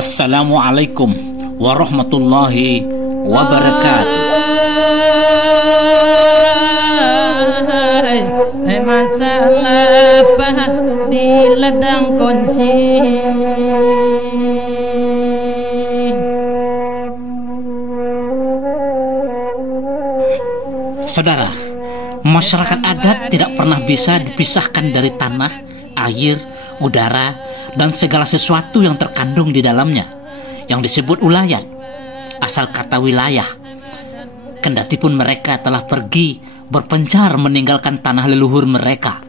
Assalamualaikum warahmatullahi wabarakatuh. Masalah di ladang kunci. Saudara, masyarakat adat tidak pernah bisa dipisahkan dari tanah, air, udara, dan segala sesuatu yang terkandung di dalamnya, yang disebut ulayat, asal kata wilayah. Kendatipun mereka telah pergi berpencar meninggalkan tanah leluhur mereka.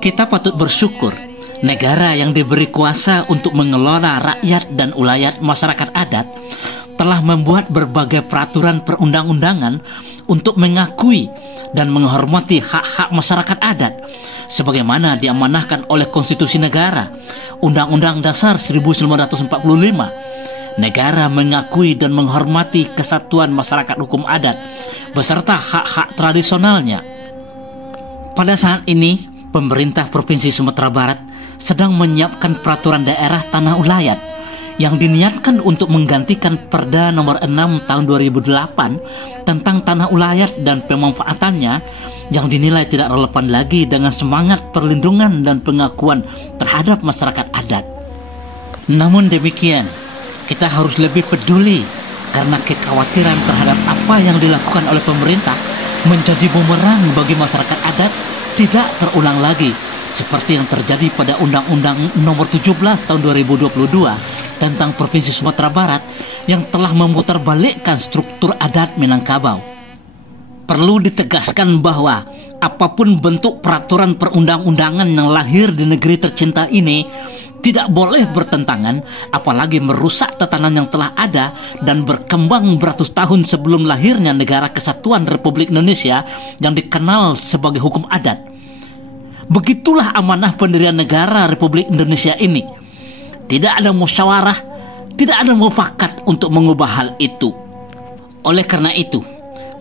Kita patut bersyukur negara yang diberi kuasa untuk mengelola rakyat dan ulayat masyarakat adat telah membuat berbagai peraturan perundang-undangan untuk mengakui dan menghormati hak-hak masyarakat adat sebagaimana diamanahkan oleh Konstitusi Negara, Undang-Undang Dasar 1945. Negara mengakui dan menghormati kesatuan masyarakat hukum adat beserta hak-hak tradisionalnya. Pada saat ini, pemerintah Provinsi Sumatera Barat sedang menyiapkan peraturan daerah tanah ulayat yang diniatkan untuk menggantikan Perda nomor 6 tahun 2008 tentang tanah ulayat dan pemanfaatannya yang dinilai tidak relevan lagi dengan semangat perlindungan dan pengakuan terhadap masyarakat adat. Namun demikian, kita harus lebih peduli karena kekhawatiran terhadap apa yang dilakukan oleh pemerintah menjadi bumerang bagi masyarakat adat tidak terulang lagi seperti yang terjadi pada Undang-Undang nomor 17 tahun 2022 tentang Provinsi Sumatera Barat yang telah memutarbalikkan struktur adat Minangkabau. Perlu ditegaskan bahwa apapun bentuk peraturan perundang-undangan yang lahir di negeri tercinta ini tidak boleh bertentangan, apalagi merusak tatanan yang telah ada dan berkembang beratus tahun sebelum lahirnya Negara Kesatuan Republik Indonesia yang dikenal sebagai hukum adat. Begitulah amanah pendirian negara Republik Indonesia ini. Tidak ada musyawarah, tidak ada mufakat untuk mengubah hal itu. Oleh karena itu,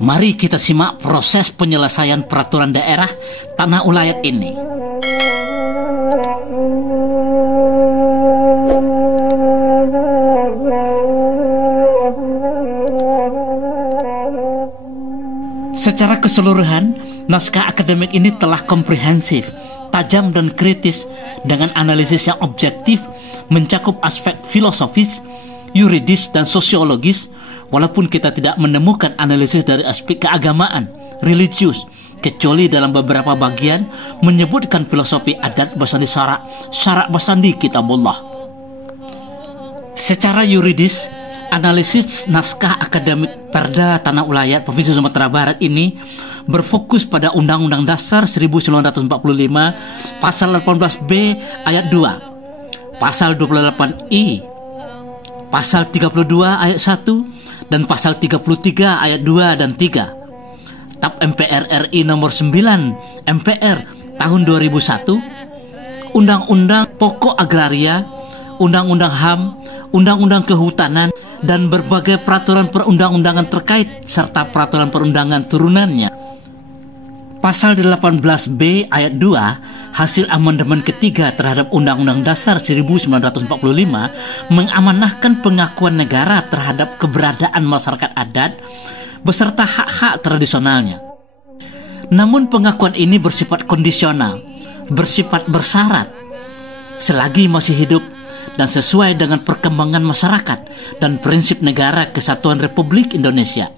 mari kita simak proses penyelesaian peraturan daerah tanah ulayat ini. Secara keseluruhan, naskah akademik ini telah komprehensif, tajam dan kritis dengan analisis yang objektif, mencakup aspek filosofis, yuridis dan sosiologis, walaupun kita tidak menemukan analisis dari aspek keagamaan, religius, kecuali dalam beberapa bagian menyebutkan filosofi adat bersandi syarak bersandi kitabullah. Secara yuridis, analisis naskah akademik Perda Tanah Ulayat Provinsi Sumatera Barat ini berfokus pada Undang-Undang Dasar 1945 Pasal 18B Ayat 2, Pasal 28I, Pasal 32 Ayat 1, dan Pasal 33 Ayat 2 dan 3, TAP MPR RI Nomor 9 MPR Tahun 2001, Undang-Undang Pokok Agraria, Undang-Undang HAM, Undang-Undang Kehutanan, dan berbagai peraturan perundang-undangan terkait serta peraturan perundangan turunannya. Pasal 18B ayat 2 hasil amandemen ketiga terhadap Undang-Undang Dasar 1945 mengamanahkan pengakuan negara terhadap keberadaan masyarakat adat beserta hak-hak tradisionalnya. Namun pengakuan ini bersifat kondisional, bersifat bersyarat, selagi masih hidup dan sesuai dengan perkembangan masyarakat dan prinsip negara kesatuan Republik Indonesia.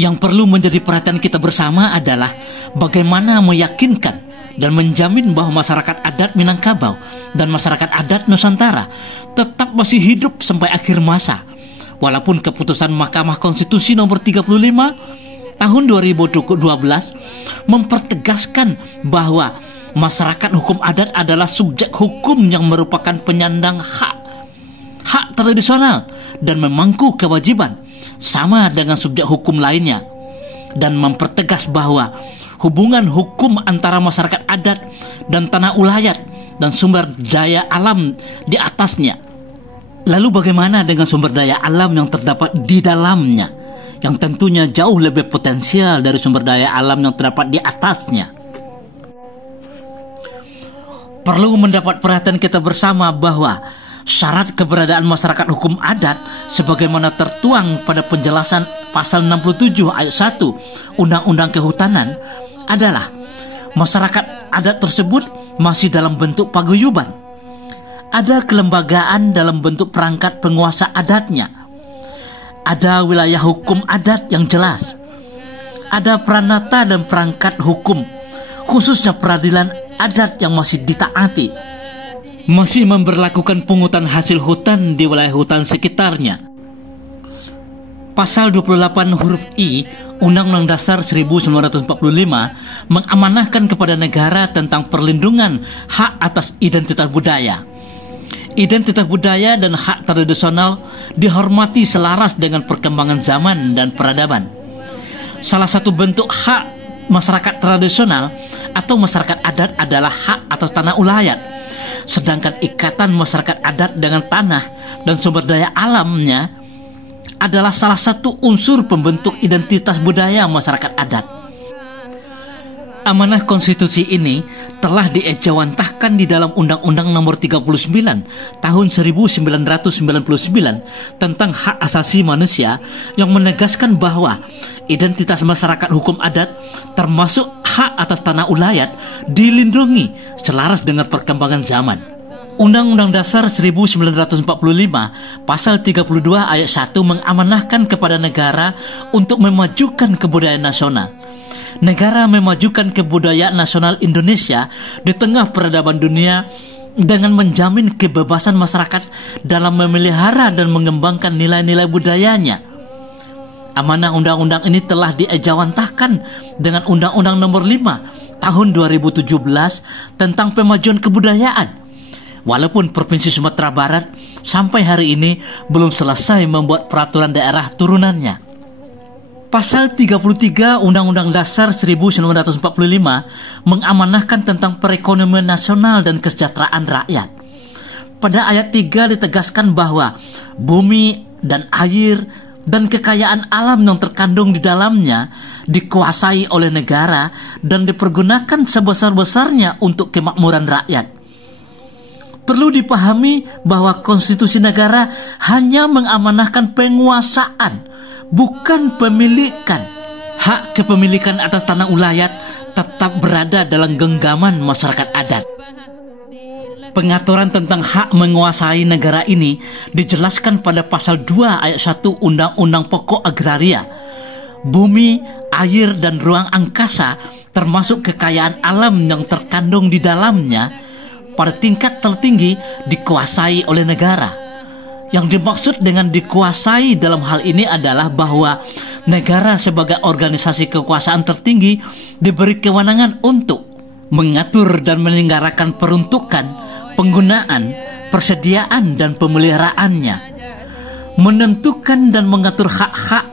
Yang perlu menjadi perhatian kita bersama adalah bagaimana meyakinkan dan menjamin bahwa masyarakat adat Minangkabau dan masyarakat adat Nusantara tetap masih hidup sampai akhir masa, walaupun keputusan Mahkamah Konstitusi nomor 35 tahun 2012 mempertegaskan bahwa masyarakat hukum adat adalah subjek hukum yang merupakan penyandang hak tradisional dan memangku kewajiban sama dengan subjek hukum lainnya, dan mempertegas bahwa hubungan hukum antara masyarakat adat dan tanah ulayat dan sumber daya alam di atasnya. Lalu bagaimana dengan sumber daya alam yang terdapat di dalamnya, yang tentunya jauh lebih potensial dari sumber daya alam yang terdapat di atasnya? Perlu mendapat perhatian kita bersama bahwa Syarat keberadaan masyarakat hukum adat sebagaimana tertuang pada penjelasan pasal 67 ayat 1 Undang-Undang Kehutanan adalah masyarakat adat tersebut masih dalam bentuk paguyuban. Ada kelembagaan dalam bentuk perangkat penguasa adatnya. Ada wilayah hukum adat yang jelas. Ada peranata dan perangkat hukum, khususnya peradilan adat yang masih ditaati. Masih memberlakukan pungutan hasil hutan di wilayah hutan sekitarnya. Pasal 28 huruf I Undang-Undang Dasar 1945 mengamanahkan kepada negara tentang perlindungan hak atas identitas budaya. Identitas budaya dan hak tradisional dihormati selaras dengan perkembangan zaman dan peradaban. Salah satu bentuk hak masyarakat tradisional atau masyarakat adat adalah hak atas tanah ulayat. Sedangkan ikatan masyarakat adat dengan tanah dan sumber daya alamnya adalah salah satu unsur pembentuk identitas budaya masyarakat adat. Amanah konstitusi ini telah diejawantahkan di dalam Undang-Undang Nomor 39 Tahun 1999 tentang hak asasi manusia yang menegaskan bahwa identitas masyarakat hukum adat termasuk hak atas tanah ulayat dilindungi selaras dengan perkembangan zaman. Undang-Undang Dasar 1945 Pasal 32 ayat 1 mengamanahkan kepada negara untuk memajukan kebudayaan nasional. Negara memajukan kebudayaan nasional Indonesia di tengah peradaban dunia dengan menjamin kebebasan masyarakat dalam memelihara dan mengembangkan nilai-nilai budayanya. Amanah undang-undang ini telah diejawantahkan dengan Undang-Undang Nomor 5 Tahun 2017 tentang pemajuan kebudayaan. Walaupun Provinsi Sumatera Barat sampai hari ini belum selesai membuat peraturan daerah turunannya. Pasal 33 Undang-Undang Dasar 1945 mengamanahkan tentang perekonomian nasional dan kesejahteraan rakyat. Pada ayat 3 ditegaskan bahwa bumi dan air dan kekayaan alam yang terkandung di dalamnya dikuasai oleh negara dan dipergunakan sebesar-besarnya untuk kemakmuran rakyat. Perlu dipahami bahwa konstitusi negara hanya mengamanahkan penguasaan, bukan pemilikan. Hak kepemilikan atas tanah ulayat tetap berada dalam genggaman masyarakat adat. Pengaturan tentang hak menguasai negara ini dijelaskan pada pasal 2 ayat 1 Undang-Undang Pokok Agraria. Bumi, air, dan ruang angkasa termasuk kekayaan alam yang terkandung di dalamnya pada tingkat tertinggi dikuasai oleh negara. Yang dimaksud dengan dikuasai dalam hal ini adalah bahwa negara sebagai organisasi kekuasaan tertinggi diberi kewenangan untuk mengatur dan menyelenggarakan peruntukan, penggunaan, persediaan, dan pemeliharaannya, menentukan dan mengatur hak-hak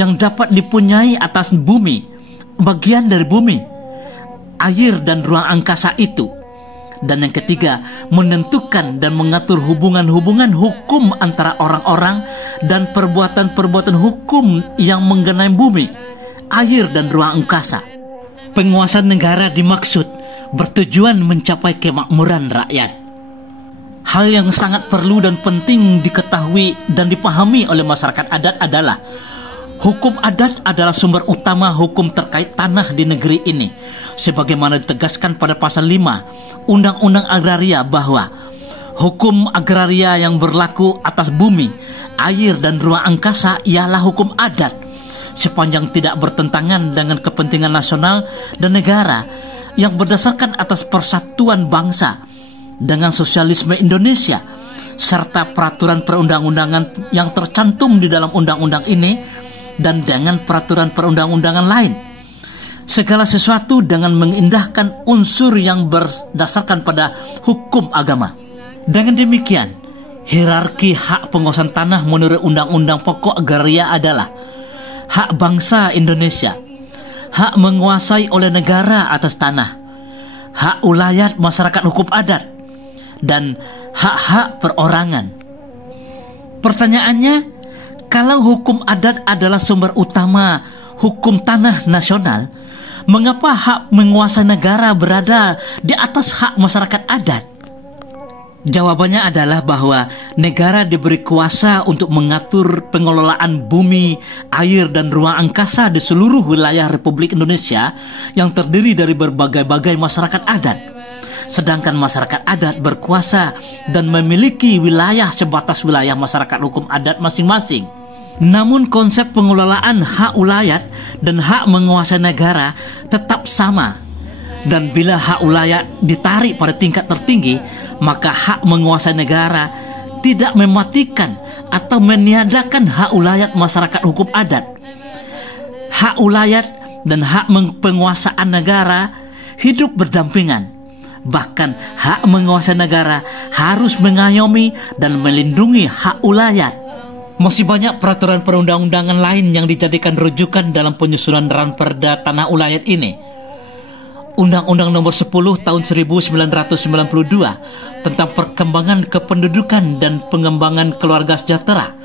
yang dapat dipunyai atas bumi, bagian dari bumi, air, dan ruang angkasa itu. Dan yang ketiga, menentukan dan mengatur hubungan-hubungan hukum antara orang-orang dan perbuatan-perbuatan hukum yang mengenai bumi, air, dan ruang angkasa. Penguasaan negara dimaksud bertujuan mencapai kemakmuran rakyat. Hal yang sangat perlu dan penting diketahui dan dipahami oleh masyarakat adat adalah hukum adat adalah sumber utama hukum terkait tanah di negeri ini, sebagaimana ditegaskan pada pasal 5 Undang-Undang Agraria bahwa hukum agraria yang berlaku atas bumi, air, dan ruang angkasa ialah hukum adat, sepanjang tidak bertentangan dengan kepentingan nasional dan negara yang berdasarkan atas persatuan bangsa dengan sosialisme Indonesia, serta peraturan perundang-undangan yang tercantum di dalam undang-undang ini dan dengan peraturan perundang-undangan lain. Segala sesuatu dengan mengindahkan unsur yang berdasarkan pada hukum agama. Dengan demikian, hierarki hak penguasaan tanah menurut Undang-Undang Pokok Agraria adalah hak bangsa Indonesia, hak menguasai oleh negara atas tanah, hak ulayat masyarakat hukum adat, dan hak-hak perorangan. Pertanyaannya, kalau hukum adat adalah sumber utama hukum tanah nasional, mengapa hak menguasai negara berada di atas hak masyarakat adat? Jawabannya adalah bahwa negara diberi kuasa untuk mengatur pengelolaan bumi, air, dan ruang angkasa di seluruh wilayah Republik Indonesia yang terdiri dari berbagai-bagai masyarakat adat. Sedangkan masyarakat adat berkuasa dan memiliki wilayah sebatas wilayah masyarakat hukum adat masing-masing. Namun konsep pengelolaan hak ulayat dan hak menguasai negara tetap sama. Dan bila hak ulayat ditarik pada tingkat tertinggi, maka hak menguasai negara tidak mematikan atau meniadakan hak ulayat masyarakat hukum adat. Hak ulayat dan hak penguasaan negara hidup berdampingan. Bahkan hak menguasai negara harus mengayomi dan melindungi hak ulayat. Masih banyak peraturan perundang-undangan lain yang dijadikan rujukan dalam penyusunan Ranperda Tanah Ulayat ini. Undang-Undang Nomor 10 Tahun 1992 tentang perkembangan kependudukan dan pengembangan keluarga sejahtera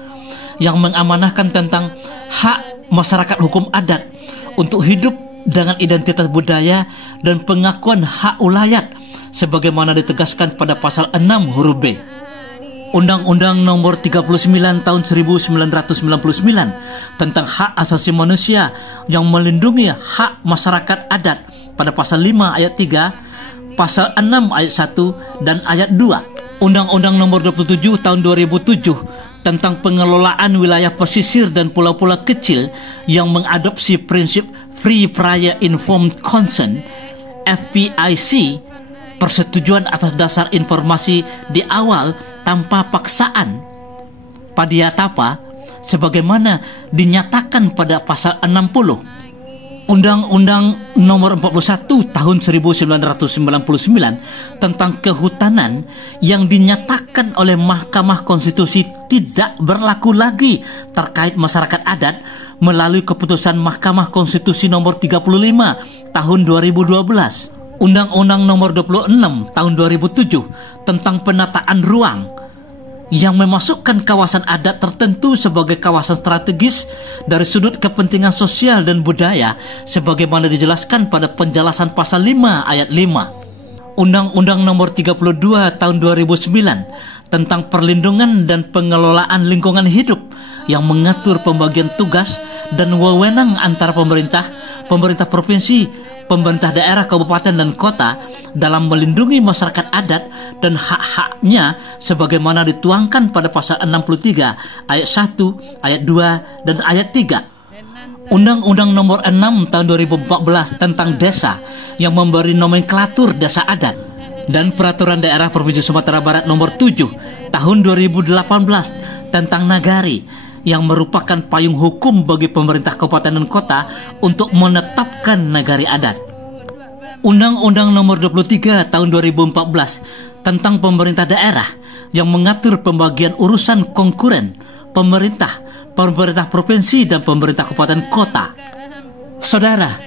yang mengamanahkan tentang hak masyarakat hukum adat untuk hidup dengan identitas budaya dan pengakuan hak ulayat sebagaimana ditegaskan pada pasal 6 huruf B. Undang-Undang Nomor 39 Tahun 1999 tentang hak asasi manusia yang melindungi hak masyarakat adat pada pasal 5 ayat 3, pasal 6 ayat 1 dan ayat 2. Undang-Undang Nomor 27 Tahun 2007 tentang pengelolaan wilayah pesisir dan pulau-pulau kecil yang mengadopsi prinsip Free Prior Informed Consent (FPIC), persetujuan atas dasar informasi di awal tanpa paksaan Padiatapa, sebagaimana dinyatakan pada pasal 60. Undang-Undang Nomor 41 Tahun 1999 tentang kehutanan yang dinyatakan oleh Mahkamah Konstitusi tidak berlaku lagi terkait masyarakat adat melalui keputusan Mahkamah Konstitusi Nomor 35 Tahun 2012. Undang-Undang Nomor 26 Tahun 2007 tentang penataan ruang yang memasukkan kawasan adat tertentu sebagai kawasan strategis dari sudut kepentingan sosial dan budaya sebagaimana dijelaskan pada penjelasan pasal 5 ayat 5. Undang-Undang Nomor 32 Tahun 2009 tentang perlindungan dan pengelolaan lingkungan hidup yang mengatur pembagian tugas dan wewenang antara pemerintah provinsi, pemerintah daerah, kabupaten, dan kota dalam melindungi masyarakat adat dan hak-haknya sebagaimana dituangkan pada pasal 63 ayat 1, ayat 2, dan ayat 3. Undang-Undang Nomor 6 Tahun 2014 tentang desa yang memberi nomenklatur desa adat dan Peraturan Daerah Provinsi Sumatera Barat Nomor 7 Tahun 2018 tentang nagari yang merupakan payung hukum bagi pemerintah kabupaten dan kota untuk menetapkan nagari adat. Undang-Undang Nomor 23 Tahun 2014 tentang pemerintah daerah yang mengatur pembagian urusan konkuren pemerintah provinsi dan pemerintah kabupaten kota. Saudara,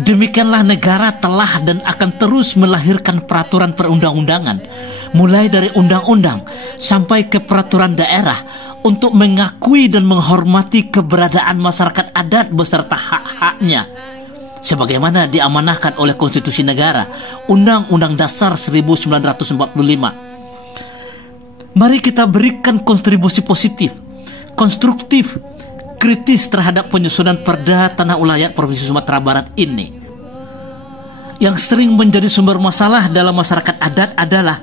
demikianlah negara telah dan akan terus melahirkan peraturan perundang-undangan, mulai dari undang-undang sampai ke peraturan daerah untuk mengakui dan menghormati keberadaan masyarakat adat beserta hak-haknya sebagaimana diamanahkan oleh Konstitusi Negara, Undang-Undang Dasar 1945. Mari kita berikan kontribusi positif, konstruktif, kritis terhadap penyusunan Perda Tanah Ulayat Provinsi Sumatera Barat ini. Yang sering menjadi sumber masalah dalam masyarakat adat adalah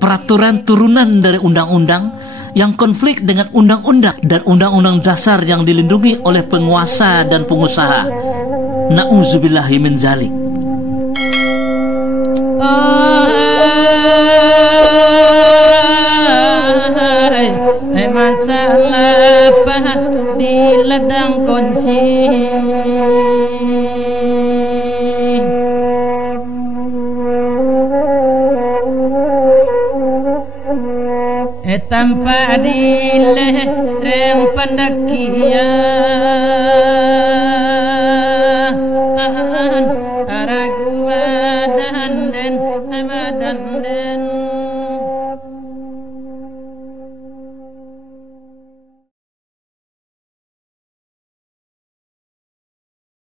peraturan turunan dari undang-undang yang konflik dengan undang-undang dan undang-undang dasar yang dilindungi oleh penguasa dan pengusaha. Na'udzubillahi min zalik. Masalah di ladang konsi tanpa dileh rem pandaki